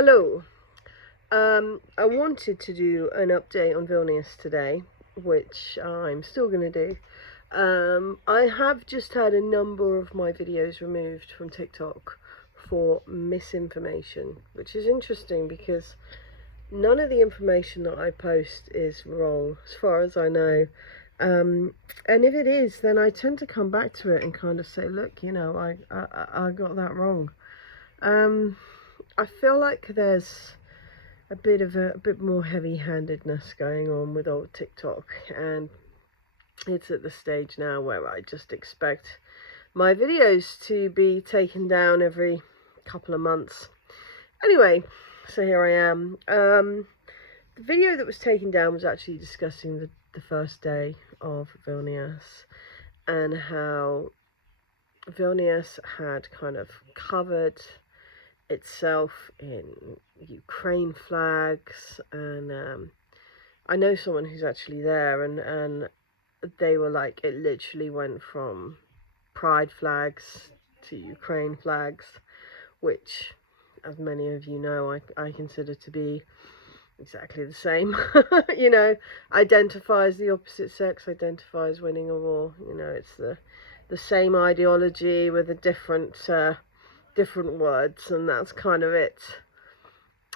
Hello. I wanted to do an update on Vilnius today, which I'm still going to do. I have just had a number of my videos removed from TikTok for misinformation, which is interesting because none of the information that I post is wrong, as far as I know. And if it is, then I tend to come back to it and kind of say, look, I got that wrong. I feel like there's a bit more heavy-handedness going on with old TikTok, and it's at the stage now where I just expect my videos to be taken down every couple of months. Anyway, so here I am. The video that was taken down was actually discussing the first day of Vilnius and how Vilnius had kind of covered itself in Ukraine flags, and I know someone who's actually there, and they were like, it literally went from pride flags to Ukraine flags, which, as many of you know, I consider to be exactly the same. Identifies the opposite sex, identifies winning a war. It's the same ideology with a different words, and that's kind of it.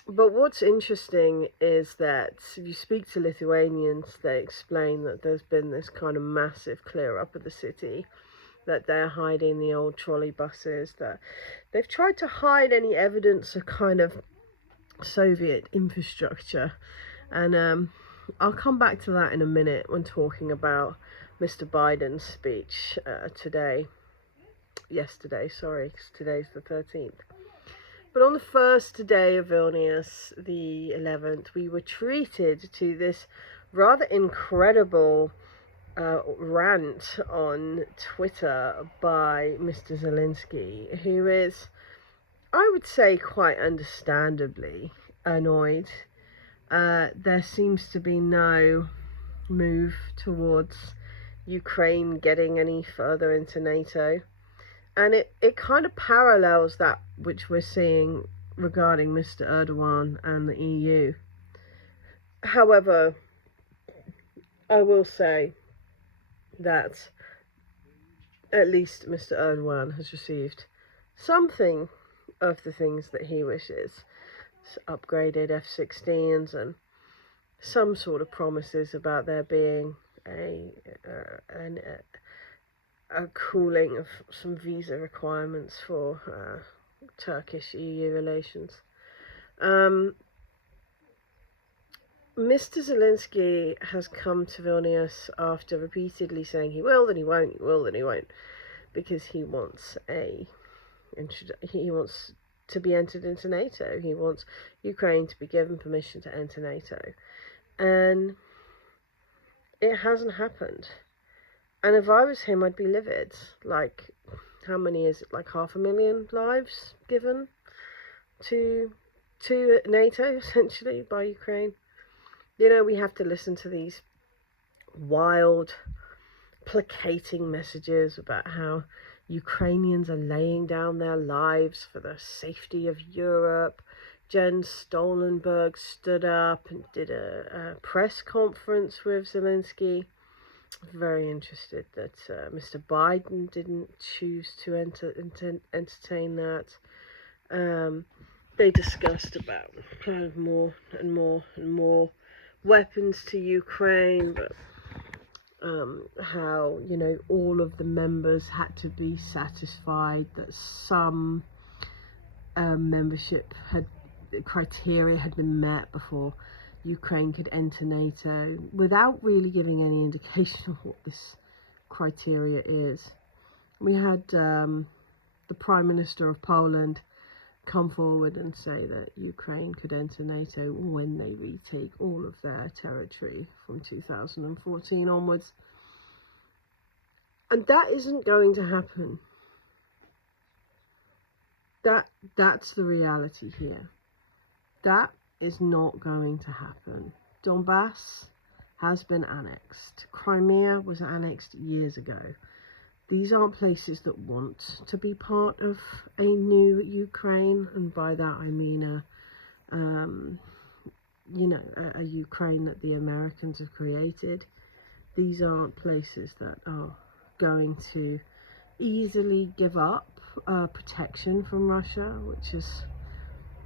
But what's interesting is that if you speak to Lithuanians, they explain that there's been this kind of massive clear up of the city, that they're hiding the old trolley buses, that they've tried to hide any evidence of kind of Soviet infrastructure. And I'll come back to that in a minute when talking about Mr. Biden's speech yesterday, sorry, 'cause today's the 13th. But on the first day of Vilnius, the 11th, we were treated to this rather incredible rant on Twitter by Mr. Zelensky, who is, I would say, quite understandably annoyed. There seems to be no move towards Ukraine getting any further into NATO. And it kind of parallels that which we're seeing regarding Mr. Erdogan and the EU. However, I will say that at least Mr. Erdogan has received something of the things that he wishes. Upgraded F-16s and some sort of promises about there being a cooling of some visa requirements for Turkish-EU relations. Mr. Zelensky has come to Vilnius after repeatedly saying he will, then he won't, he will, then he won't, because he wants to be entered into NATO. He wants Ukraine to be given permission to enter NATO. And it hasn't happened. And if I was him, I'd be livid. Like, how many is it? Like 500,000 lives given to NATO, essentially, by Ukraine. We have to listen to these wild, placating messages about how Ukrainians are laying down their lives for the safety of Europe. Jens Stoltenberg stood up and did a press conference with Zelensky. Very interested that Mr. Biden didn't choose to entertain that. They discussed about kind of more and more weapons to Ukraine, but how all of the members had to be satisfied that some membership criteria had been met before Ukraine could enter NATO, without really giving any indication of what this criteria is. We had the Prime Minister of Poland come forward and say that Ukraine could enter NATO when they retake all of their territory from 2014 onwards. And that isn't going to happen. That's the reality here. That is not going to happen. Donbass has been annexed. Crimea was annexed years ago. These aren't places that want to be part of a new Ukraine, and by that I mean you know, a Ukraine that the Americans have created. These aren't places that are going to easily give up protection from Russia, which is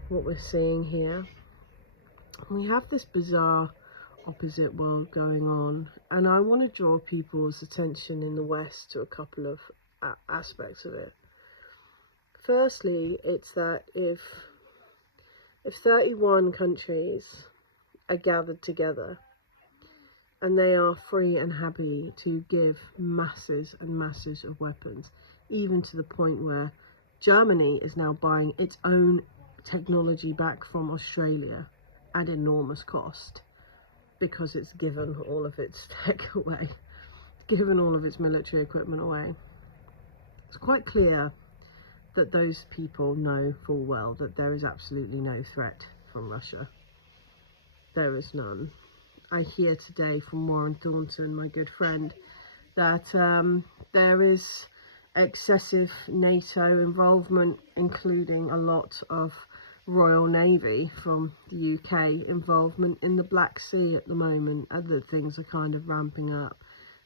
what we're seeing here. We have this bizarre opposite world going on, and I want to draw people's attention in the West to a couple of aspects of it. Firstly, it's that if 31 countries are gathered together and they are free and happy to give masses and masses of weapons, even to the point where Germany is now buying its own technology back from Australia at enormous cost, because it's given all of its tech away, given all of its military equipment away. It's quite clear that those people know full well that there is absolutely no threat from Russia. There is none. I hear today from Warren Thornton, my good friend, that there is excessive NATO involvement, including a lot of Royal Navy from the UK involvement in the Black Sea at the moment. Other things are kind of ramping up.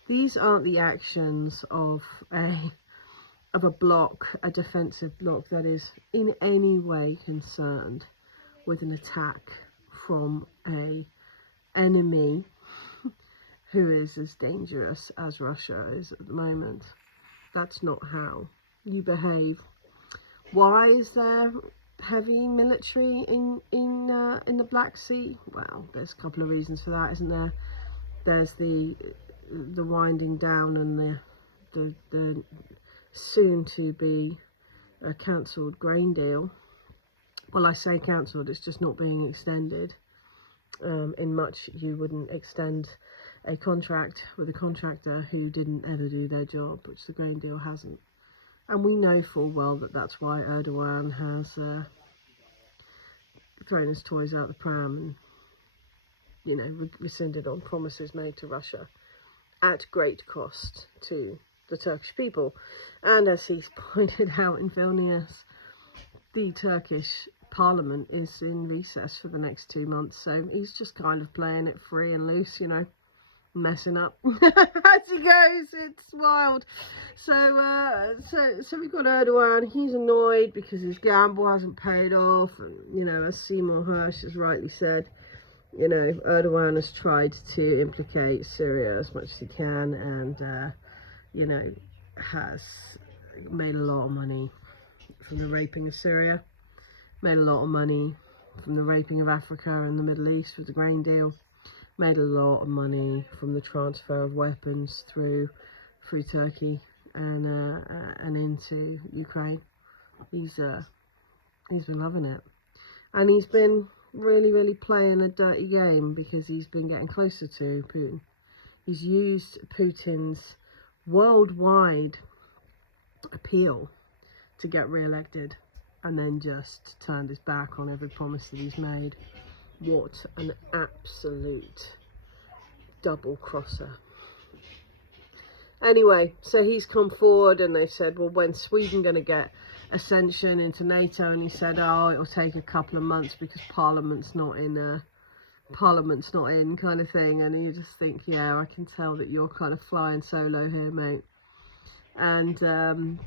These aren't the actions of a bloc, a defensive bloc that is in any way concerned with an attack from a enemy who is as dangerous as Russia is at the moment. That's not how you behave. Why is there heavy military in the Black Sea? Well, there's a couple of reasons for that, isn't there? There's the winding down and the soon to be a cancelled grain deal. Well, I say cancelled, it's just not being extended. In much you wouldn't extend a contract with a contractor who didn't ever do their job, which the grain deal hasn't. And we know full well that that's why Erdogan has thrown his toys out the pram and, you know, rescinded on promises made to Russia at great cost to the Turkish people. And as he's pointed out in Vilnius, the Turkish Parliament is in recess for the next 2 months, so he's just kind of playing it free and loose, you know, messing up as he goes. It's wild. So we've got Erdogan. He's annoyed because his gamble hasn't paid off, and, you know, as Seymour Hersh has rightly said, you know, Erdogan has tried to implicate Syria as much as he can, and you know, has made a lot of money from the raping of Syria, made a lot of money from the raping of Africa and the Middle East with the grain deal, made a lot of money from the transfer of weapons through Turkey and into Ukraine. He's been loving it, and he's been really playing a dirty game because he's been getting closer to Putin. He's used Putin's worldwide appeal to get re-elected, and then just turned his back on every promise that he's made. What an absolute double crosser. Anyway, so he's come forward and they said, well, when's Sweden going to get ascension into NATO? And he said, oh, it'll take a couple of months because Parliament's not in kind of thing. And you just think, yeah, I can tell that you're kind of flying solo here, mate. And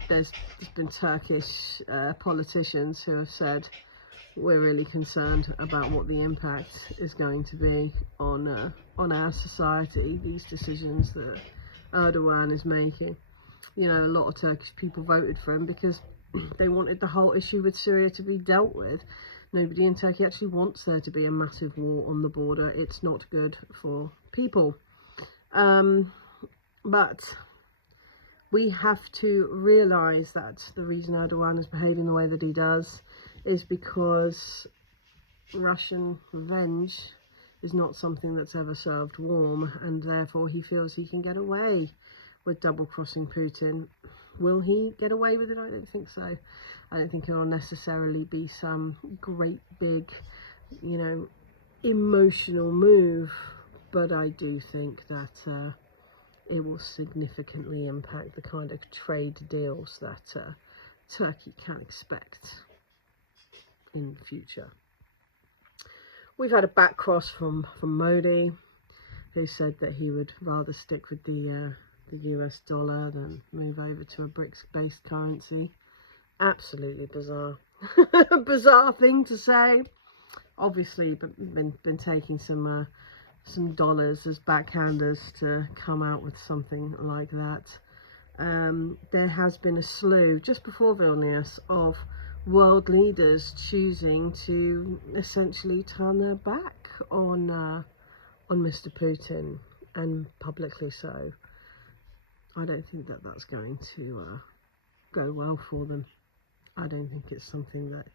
there's been Turkish politicians who have said, we're really concerned about what the impact is going to be on our society, these decisions that Erdogan is making. You know, a lot of Turkish people voted for him because they wanted the whole issue with Syria to be dealt with. Nobody in Turkey actually wants there to be a massive war on the border. It's not good for people. But we have to realise that the reason Erdogan is behaving the way that he does is because Russian revenge is not something that's ever served warm, and therefore he feels he can get away with double-crossing Putin. Will he get away with it? I don't think so. I don't think it will necessarily be some great big, you know, emotional move, but I do think that it will significantly impact the kind of trade deals that Turkey can expect in the future. We've had a back cross from Modi, who said that he would rather stick with the US dollar than move over to a BRICS-based currency. Absolutely bizarre. Bizarre thing to say. Obviously, but been taking some dollars as backhanders to come out with something like that. There has been a slew just before Vilnius of world leaders choosing to essentially turn their back on Mr. Putin, and publicly so. I don't think that that's going to go well for them. I don't think it's something that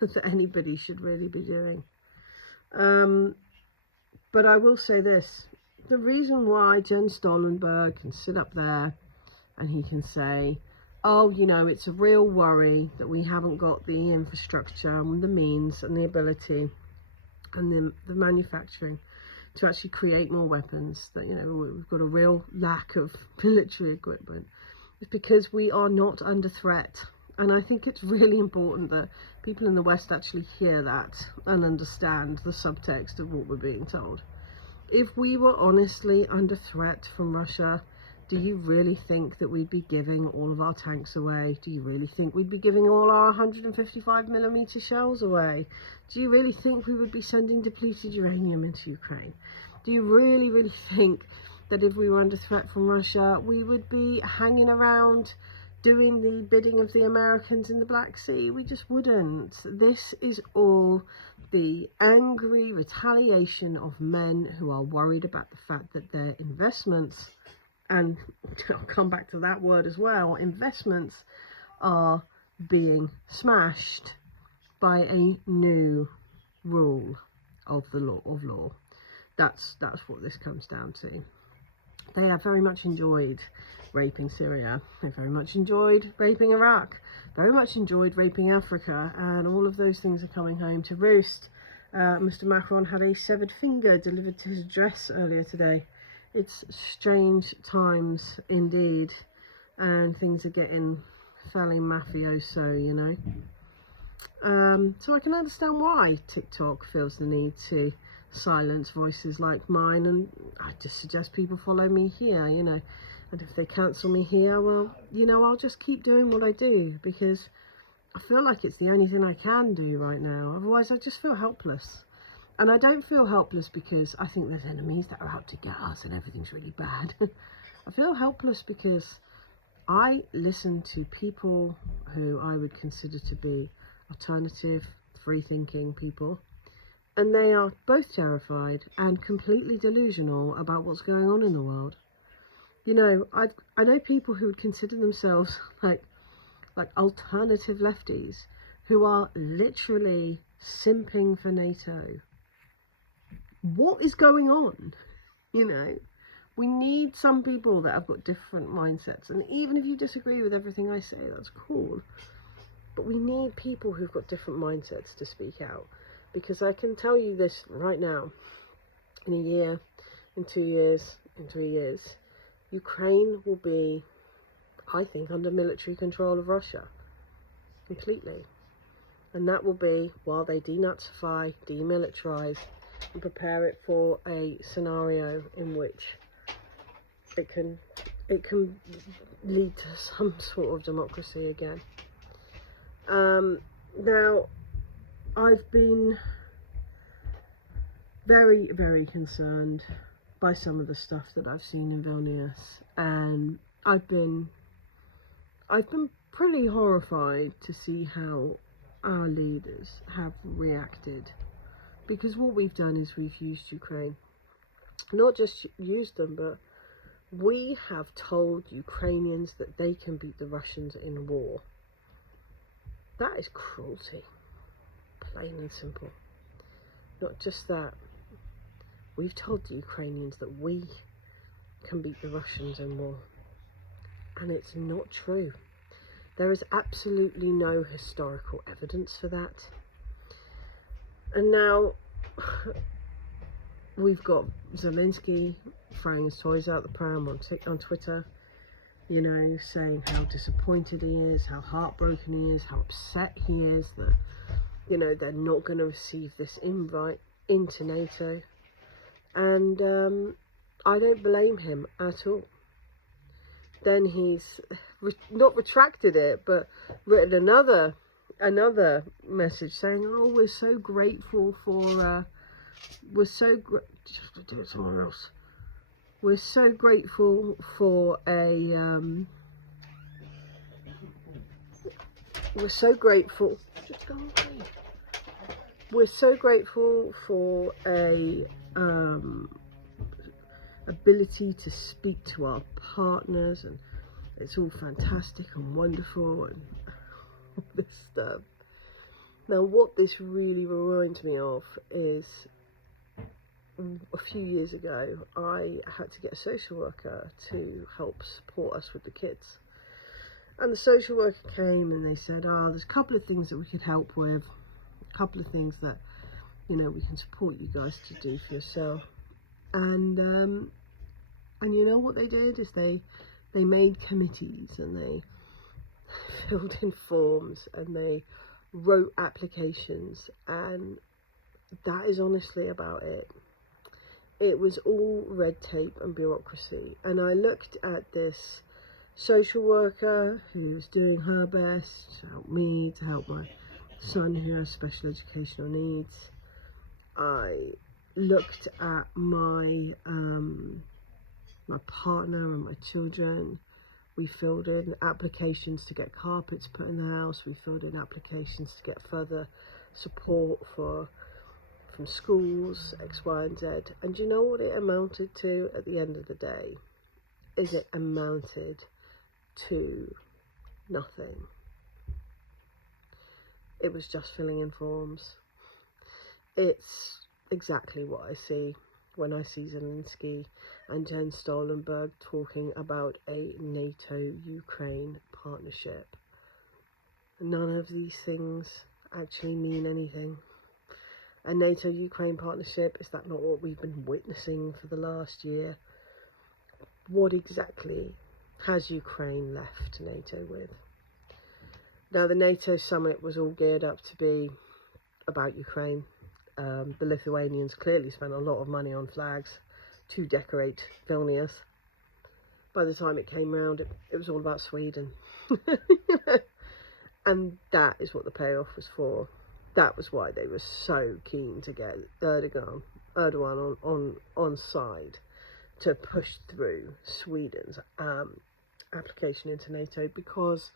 that anybody should really be doing. But I will say this. The reason why Jens Stoltenberg can sit up there and he can say, oh, you know, it's a real worry that we haven't got the infrastructure and the means and the ability and the manufacturing to actually create more weapons, that, you know, we've got a real lack of military equipment, it's because we are not under threat. And I think it's really important that people in the West actually hear that and understand the subtext of what we're being told. If we were honestly under threat from Russia, do you really think that we'd be giving all of our tanks away? Do you really think we'd be giving all our 155mm shells away? Do you really think we would be sending depleted uranium into Ukraine? Do you really think that if we were under threat from Russia, we would be hanging around doing the bidding of the Americans in the Black Sea? We just wouldn't. This is all the angry retaliation of men who are worried about the fact that their investments, and I'll come back to that word as well, investments are being smashed by a new rule of the law. That's what this comes down to. They have very much enjoyed raping Syria. They very much enjoyed raping Iraq. Very much enjoyed raping Africa, and all of those things are coming home to roost. Mr. Macron had a severed finger delivered to his dress earlier today. It's strange times indeed, and things are getting fairly mafioso, you know. So I can understand why TikTok feels the need to silence voices like mine, and I just suggest people follow me here, you know. And if they cancel me here, well, you know, I'll just keep doing what I do, because I feel like it's the only thing I can do right now. Otherwise, I just feel helpless. And I don't feel helpless because I think there's enemies that are out to get us and everything's really bad. I feel helpless because I listen to people who I would consider to be alternative, free-thinking people, and they are both terrified and completely delusional about what's going on in the world. You know, I know people who would consider themselves like alternative lefties who are literally simping for NATO. What is going on? You know, we need some people that have got different mindsets, and even if you disagree with everything I say, that's cool. But we need people who've got different mindsets to speak out, because I can tell you this right now, in a year, in 2 years, in 3 years, Ukraine will be, I think, under military control of Russia, completely. And that will be while they denazify, demilitarize, and prepare it for a scenario in which it can lead to some sort of democracy again. Now, I've been very, very concerned by some of the stuff that I've seen in Vilnius, and I've been pretty horrified to see how our leaders have reacted, because what we've done is we've used Ukraine. Not just used them, but we have told Ukrainians that they can beat the Russians in war. That is cruelty, plain and simple. Not just that, we've told the Ukrainians that we can beat the Russians in war. And it's not true. There is absolutely no historical evidence for that. And now we've got Zelensky throwing his toys out the pram on Twitter, you know, saying how disappointed he is, how heartbroken he is, how upset he is that you know, they're not going to receive this invite into NATO. And I don't blame him at all. Then he's not retracted it, but written another message saying, "Oh, we're so grateful for we're so do it somewhere else. We're so grateful for a we're so grateful. Just go away. We're so grateful for a ability to speak to our partners, and it's all fantastic and wonderful and all this stuff." Now, what this really reminds me of is a few years ago, I had to get a social worker to help support us with the kids. And the social worker came and they said, there's a couple of things that we could help with, a couple of things that, you know, we can support you guys to do for yourself. And you know what they did is they made committees, and they filled in forms, and they wrote applications, and that is honestly about it. It was all red tape and bureaucracy. And I looked at this social worker who was doing her best to help me, to help my son who has special educational needs. I looked at my my partner and my children. We filled in applications to get carpets put in the house. We filled in applications to get further support from schools, X, Y, and Z. And do you know what it amounted to at the end of the day? Is it amounted to nothing. It was just filling in forms. It's exactly what I see when I see Zelensky and Jens Stoltenberg talking about a NATO-Ukraine partnership. None of these things actually mean anything. A NATO-Ukraine partnership, is that not what we've been witnessing for the last year? What exactly has Ukraine left NATO with? Now, the NATO summit was all geared up to be about Ukraine. The Lithuanians clearly spent a lot of money on flags to decorate Vilnius. By the time it came round, it was all about Sweden. And that is what the payoff was for. That was why they were so keen to get Erdogan on side to push through Sweden's application into NATO, because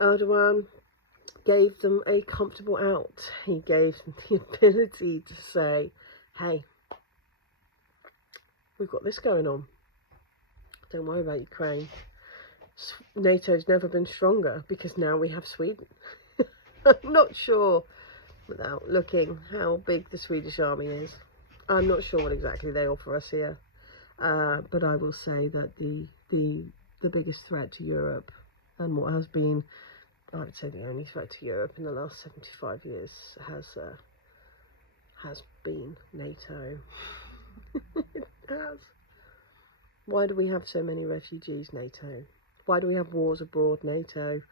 Erdogan gave them a comfortable out. He gave them the ability to say, hey, we've got this going on. Don't worry about Ukraine. NATO's never been stronger because now we have Sweden. I'm not sure, without looking, how big the Swedish army is. I'm not sure what exactly they offer us here. But I will say that the biggest threat to Europe, and what has been, I would say, the only threat to Europe in the last 75 years, has been NATO. It has. Why do we have so many refugees, NATO? Why do we have wars abroad, NATO?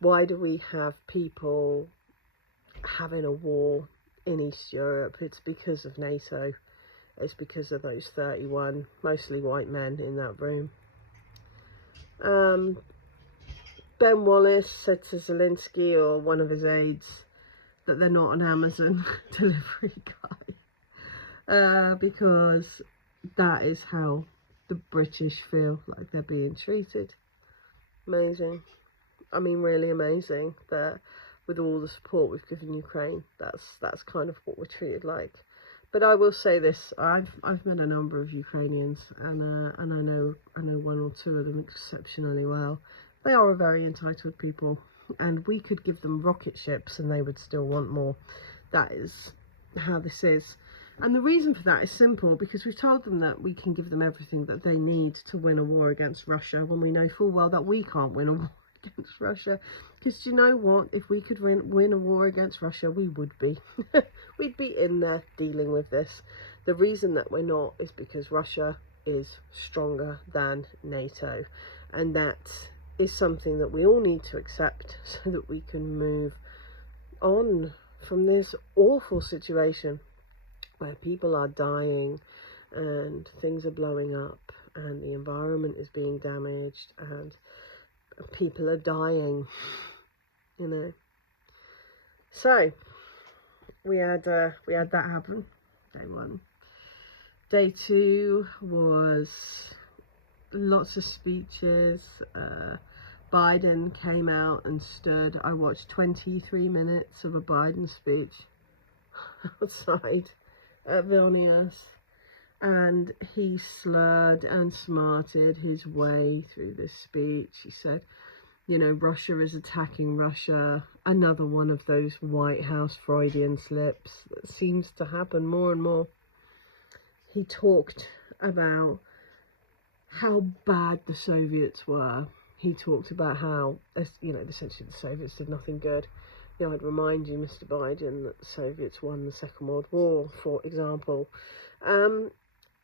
Why do we have people having a war in East Europe? It's because of NATO. It's because of those 31, mostly white men in that room. Ben Wallace said to Zelensky, or one of his aides, that they're not an Amazon delivery guy. Because that is how the British feel like they're being treated. Amazing. I mean, really amazing that with all the support we've given Ukraine, that's kind of what we're treated like. But I will say this: I've met a number of Ukrainians, and I know one or two of them exceptionally well. They are a very entitled people, and we could give them rocket ships, and they would still want more. That is how this is. And the reason for that is simple, because we've told them that we can give them everything that they need to win a war against Russia, when we know full well that we can't win a war against Russia. Because do you know what? If we could win a war against Russia, we would be. We'd be in there dealing with this. The reason that we're not is because Russia is stronger than NATO. And that is something that we all need to accept, so that we can move on from this awful situation where people are dying and things are blowing up and the environment is being damaged and people are dying, you know. So we had that happen, day one. Day two was lots of speeches. Biden came out and stood. I watched 23 minutes of a Biden speech outside at Vilnius, and he slurred and smarted his way through this speech. He said, you know, Russia is attacking Russia. Another one of those White House Freudian slips that seems to happen more and more. He talked about how bad the Soviets were. He talked about how, you know, essentially the Soviets did nothing good. You know, I'd remind you, Mr. Biden, that the Soviets won the Second World War, for example. And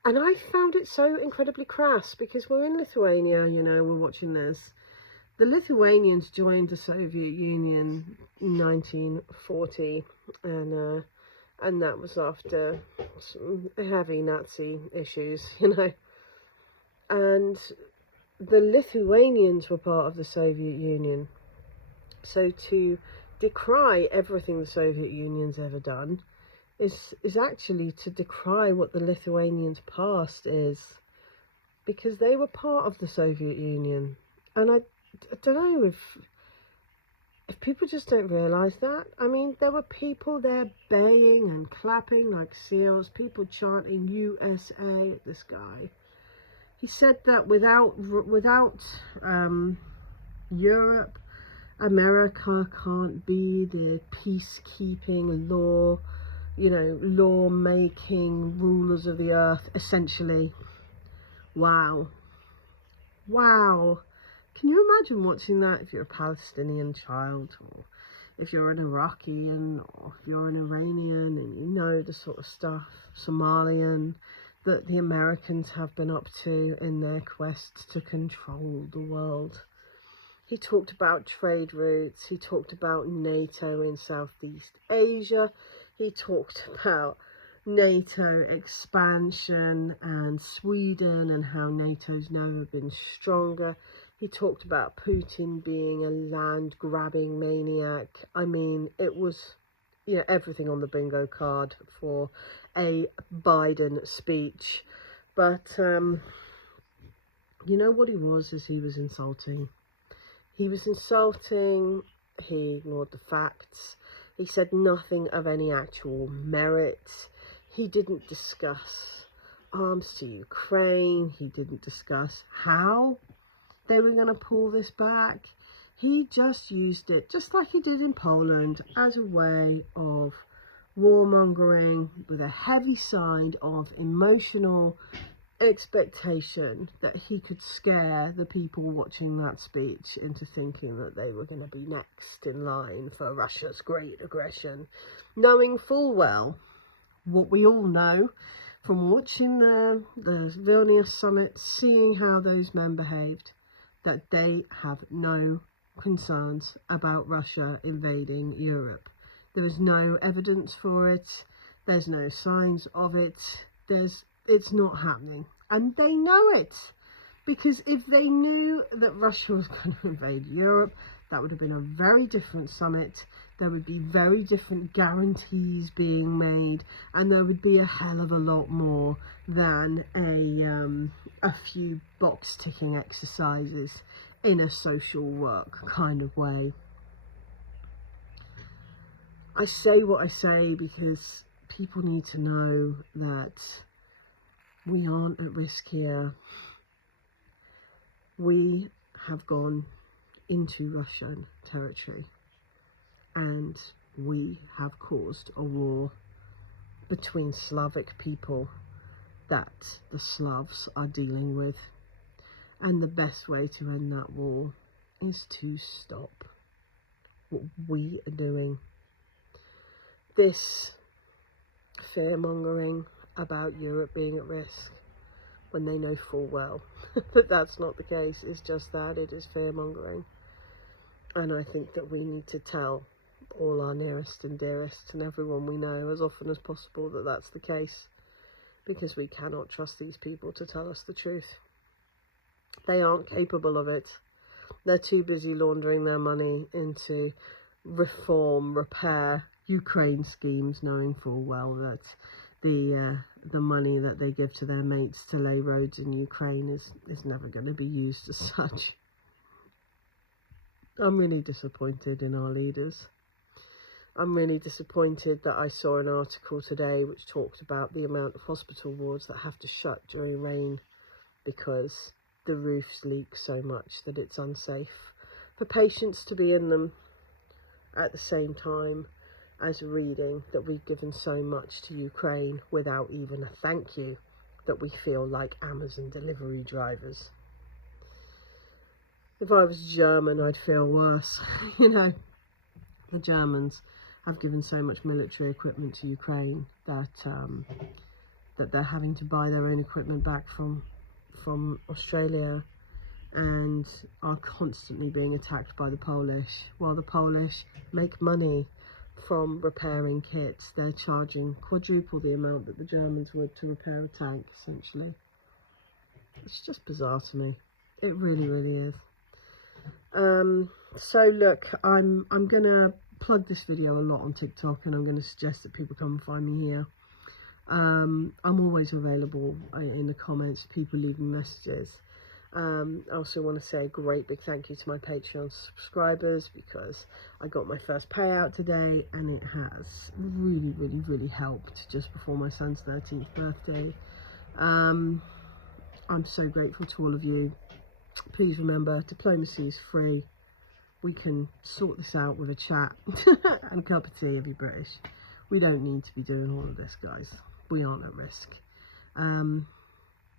I found it so incredibly crass, because we're in Lithuania, you know, we're watching this. The Lithuanians joined the Soviet Union in 1940, and that was after some heavy Nazi issues, you know. And the Lithuanians were part of the Soviet Union. So to decry everything the Soviet Union's ever done is actually to decry what the Lithuanians' past is, because they were part of the Soviet Union. And I don't know if people just don't realise that. I mean, there were people there baying and clapping like seals, people chanting USA at this guy. He said that without Europe, America can't be the peacekeeping law-making rulers of the earth, essentially. Wow. Can you imagine watching that if you're a Palestinian child, or if you're an Iraqi, or if you're an Iranian and you know the sort of stuff, Somalian, that the Americans have been up to in their quest to control the world. He talked about trade routes, he talked about NATO in Southeast Asia, he talked about NATO expansion and Sweden and how NATO's never been stronger. He talked about Putin being a land-grabbing maniac. I mean, it was, you know, everything on the bingo card for a Biden speech. But, you know what he was, is he was insulting. He was insulting, he ignored the facts, he said nothing of any actual merit. He didn't discuss arms to Ukraine, he didn't discuss how they were going to pull this back. He just used it, just like he did in Poland, as a way of warmongering with a heavy side of emotional expectation that he could scare the people watching that speech into thinking that they were going to be next in line for Russia's great aggression, knowing full well what we all know from watching the Vilnius summit, seeing how those men behaved, that they have no concerns about Russia invading Europe. There is no evidence for it. There's no signs of it. It's not happening. And they know it. Because if they knew that Russia was going to invade Europe, that would have been a very different summit. There would be very different guarantees being made. And there would be a hell of a lot more than a few box-ticking exercises in a social work kind of way. I say what I say because people need to know that we aren't at risk here. We have gone into Russian territory and we have caused a war between Slavic people that the Slavs are dealing with. And the best way to end that war is to stop what we are doing. This fear-mongering about Europe being at risk when they know full well that that's not the case, is just that, it is fear-mongering. And I think that we need to tell all our nearest and dearest and everyone we know as often as possible that that's the case, because we cannot trust these people to tell us the truth. They aren't capable of it. They're too busy laundering their money into reform, repair, Ukraine schemes, knowing full well that the money that they give to their mates to lay roads in Ukraine is never going to be used as such. I'm really disappointed in our leaders. I'm really disappointed that I saw an article today which talked about the amount of hospital wards that have to shut during rain because the roofs leak so much that it's unsafe for patients to be in them, at the same time as reading that we've given so much to Ukraine without even a thank you, that we feel like Amazon delivery drivers. If I was German, I'd feel worse. You know, the Germans have given so much military equipment to Ukraine that that they're having to buy their own equipment back from Australia, and are constantly being attacked by the Polish. While the Polish make money from repairing kits, they're charging quadruple the amount that the Germans would to repair a tank, essentially. It's just bizarre to me. It really, really is. So look, I'm gonna plug this video a lot on TikTok, and I'm gonna suggest that people come and find me here. I'm always available in the comments, people leaving messages. I also want to say a great big thank you to my Patreon subscribers, because I got my first payout today and it has really, really, really helped just before my son's 13th birthday. I'm so grateful to all of you. Please remember, diplomacy is free. We can sort this out with a chat and a cup of tea if you're British. We don't need to be doing all of this, guys. We aren't at risk.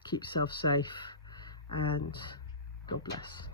Keep yourself safe, and God bless.